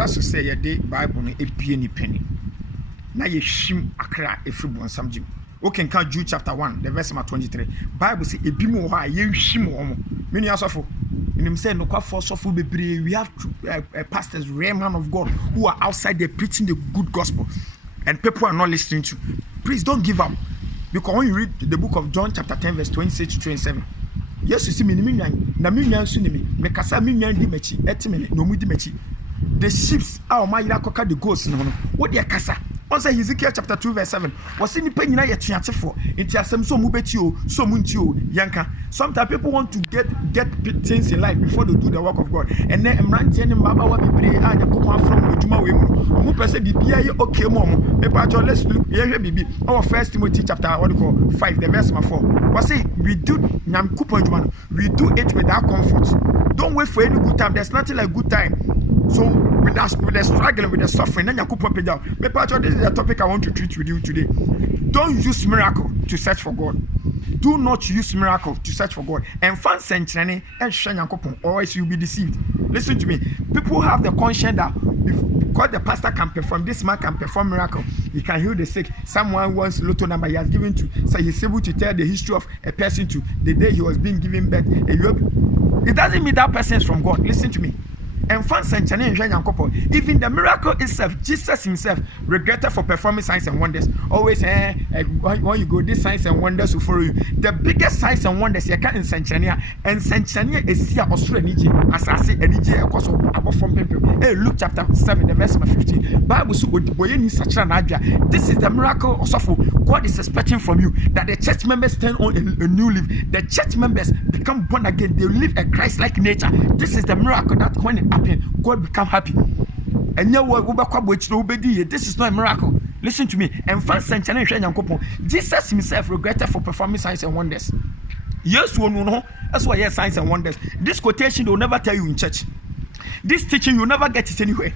braso say ye de Bible no ebie ni penny. Na ye hwim akra efri bonsam jim. Okay, can Jude chapter 1, the verse 23. Bible say ebimu ho a ye hwim omo. Me nua sofo. Him say no kwa for sofo bebre. We have pastors, rare man of God who are outside there preaching the good gospel and people are not listening to. Please don't give up. Because when you read the book of John chapter 10 verse 26 to 27, yes, you see me na me nwan su ni me kasa me nwan di machi etime no mu di machi. The sheep are my koka the goats no no. What dey kasa? On say Ezekiel chapter 2 verse 7. Was any pain na ye tuatefo. Enti asem so mu beti o, so mu nti o yanka. Sometimes people want to get things in life before they do the work of God. And then emrante ne mbaba wa bebre a yakoma from adwuma we mu. Omu pese bibia ye okay mo mo. People let's look here bibi. Our first Timothy chapter 5 the verse 4. Was say we do nyam kupon adwuma. We do it without comfort. Don't wait for any good time. There's nothing like good time. So with the struggling, with the suffering, then you could pop it down. This is the topic I want to treat with you today. Don't use miracle to search for God. Do not use miracle to search for God. And fan century and shanyankopon, or else you'll be deceived. Listen to me. People have the conscience that because the pastor can perform, this man can perform miracle. He can heal the sick. Someone wants lotto number he has given to, so he's able to tell the history of a person to the day he was being given birth. It doesn't mean that person is from God. Listen to me. And even the miracle itself, Jesus himself regretted for performing signs and wonders. Always, when you go, these signs and wonders will follow you. The biggest signs and wonders you can in Sanchania, and Sanchania is here Australia, as I say, and because of above from people. Hey, Luke chapter 7, the verse 15. Bible this is the miracle also God is expecting from you that the church members turn on a new leaf. The church members become born again. They live a Christ-like nature. This is the miracle that when it happens, God become happy. And this is not a miracle. Listen to me. And Jesus himself regretted for performing signs and wonders. Yes, we know. That's why yes, signs and wonders. This quotation they will never tell you in church. This teaching you'll never get it anywhere.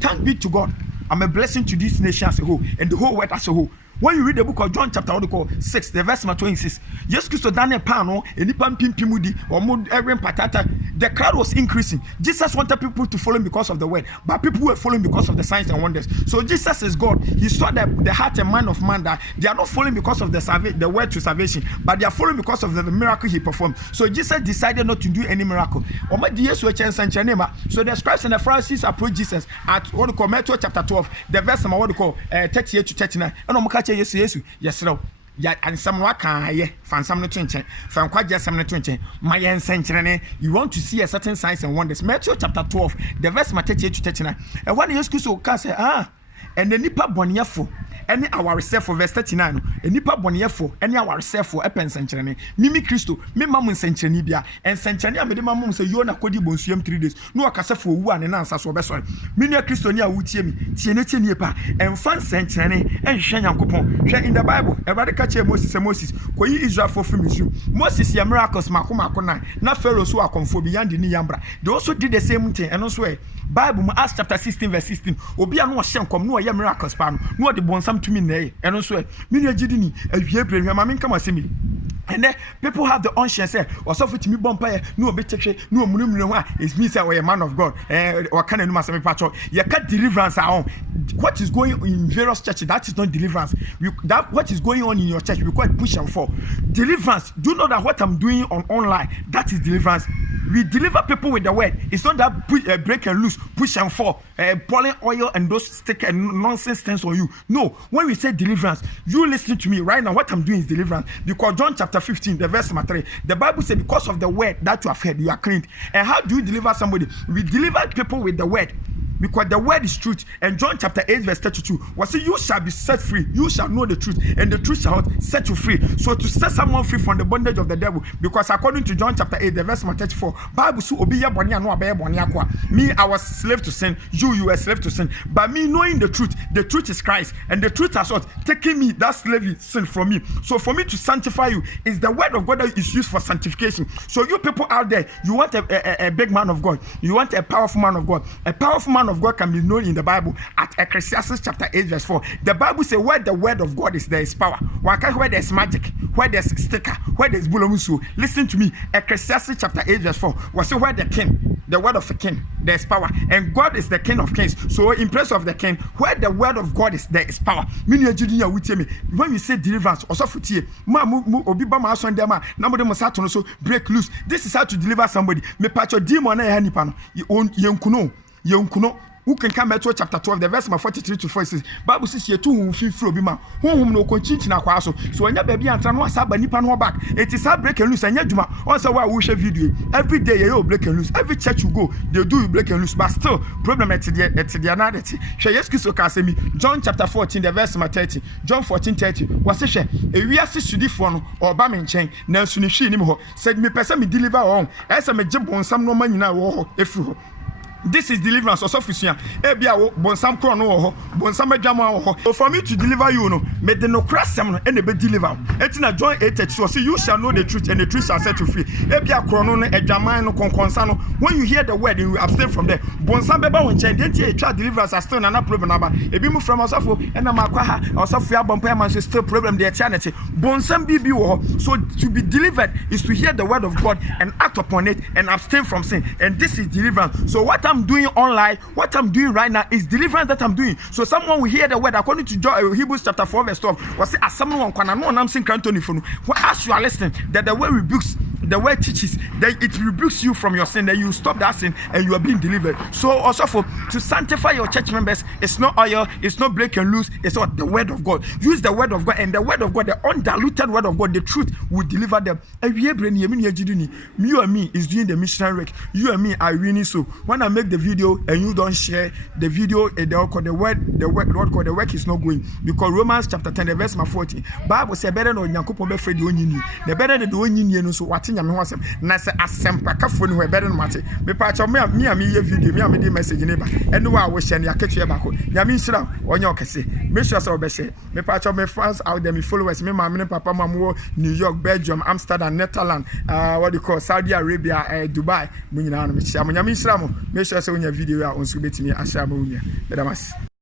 Thank be to God. I'm a blessing to this nation as a whole and the whole world as a whole. When you read the book of John chapter 6, the verse 26, yes, Christo Daniel Pano, and Nipan Pimpimudi, or Mood Erin Patata, the crowd was increasing. Jesus wanted people to follow him because of the word, but people were following because of the signs and wonders. So Jesus is God. He saw the heart and mind of man that they are not following because of the word to salvation, but they are following because of the miracle he performed. So Jesus decided not to do any miracle. So the scribes and the Pharisees approached Jesus at what we call Matthew chapter 12, the verse 38 to 39. And yes, no. Ya and someone can find some change from quite just some change. My ancestry, you want to see a certain signs and wonders. Matthew chapter 12, the verse 38 to 39. And what you can say, and the nipa boniafo. Any our self for verse 39 nipa boniefo any our self for epen senchene mimi Christo me mamu senchene bia en senchene a me de mamu say yo na kodi bonsuam 3 days no akasa for wu ane na ansa so beso me ne Christo ni a wutie mi tie ne tie nie pa en fan senchene en hwe Nyankopon hwe in the Bible everybody catch Moses koyi Israel for Misraim Moses ya miracles makoma na Pharaoh so akonfo bi yande ni yambra they also did the same thing and also Bible Acts chapter 16 verse 16 obi a no hye nkom no ya miracles pa no de bonsam to me nay and also me gidini ahwie brehwe ma me nkama semi and then people have the unsure say also fit me bompa no obi chekwe no omunumunu ho a it means that we are man of God or can no masemi patcho you can deliverance on what is going on in various churches that is not deliverance that what is going on in your church we call it push and fall deliverance do you know that what I'm doing on online that is deliverance. We deliver people with the word. It's not that break and loose, push and fall, pouring oil and those stick and nonsense things on you. No, when we say deliverance, you listen to me right now. What I'm doing is deliverance. Because John chapter 15, the verse 3, the Bible says, because of the word that you have heard, you are cleaned. And how do you deliver somebody? We deliver people with the word. Because the word is truth. And John chapter 8 verse 32 was say you shall be set free. You shall know the truth. And the truth shall set you free. So to set someone free from the bondage of the devil. Because according to John chapter 8 the verse 34, Bible so obi ya boni anu abaye boni akwa. Me I was slave to sin. You were slave to sin. But me knowing the truth is Christ. And the truth has what? Taking me that slavery sin from me. So for me to sanctify you is the word of God that is used for sanctification. So you people out there, you want a big man of God. You want a powerful man of God. A powerful man of God can be known in the Bible at Ecclesiastes chapter 8 verse 4. The Bible says where the word of God is, there is power. Where there's magic, where there's sticker, where there's bulomusu. Listen to me. Ecclesiastes chapter 8 verse 4 was where the king the word of a king, there's power. And God is the king of kings. So in place of the king, where the word of God is, there is power. When you say deliverance, also for break loose. This is how to deliver somebody. Me patch demon who can come to chapter 12, the verse 43 to 46. Bible says you two feel free bima. Whom no continue na kwaso. So when your baby and tran wasaba nipa no back. It is how break and loose and yajuma. Also why we share video. Every day you break and loose. Every church you go, they do break and loose. But still, problem at the another. John chapter 14, the verse 30. John 14:30. Was it share? A real sudi phone or bamin chain. Now sunishi ni mo. Said me person me deliver on. As a me jump on some no man na if you. This is deliverance. Also, Ebia bonsam kro no ho, bonsam adwama ho. So for me to deliver you, no, me the no crasem and be deliver. Etina John 8:30. So say you shall know the truth, and the truth shall set you free. Ebia kro no adwama no konkonsa no. When you hear the word, you abstain from there. Bonsam beba won chen. Then tie try deliverance still na problem na ba. Ebi mu from osofo and na makwa ha. Osofo abompa man still problem the eternity. Bonsam bibi wo. So to be delivered is to hear the word of God and act upon it and abstain from sin. And this is deliverance. So what I'm doing online, what I'm doing right now is deliverance that I'm doing. So someone will hear the word according to Hebrews chapter 4 verse 12. Was as someone can know I'm saying Cantoni for as you are listening, that the word rebukes, the word teaches, that it rebukes you from your sin, that you stop that sin and you are being delivered. So also to sanctify your church members, it's not oil, it's not break and loose, it's not the word of God. Use the word of God, and the word of God, the undiluted word of God, the truth will deliver them. You and me is doing the missionary work. You and me are winning. So when I make the video and you don't share the video, the work is not going, because Romans chapter 10 the verse 40 Bible say better no Nyankopon be fredi onyini the better the onyini no so wate nyame ho asem na se asempa kafo no better no mate me pa cha me ye video me dey message ne ba eno wa wo share ne aketu e bako nyame nsira onye okese make sure say we be share me pa cha me fans out there, me followers, me mama ne papa mamu New York, Belgium, Amsterdam, Netherlands, what do you call Saudi Arabia, Dubai, me nyina no me chia nyame nsira mo make sure say we video a on so betimi ahia ma unya bedamas.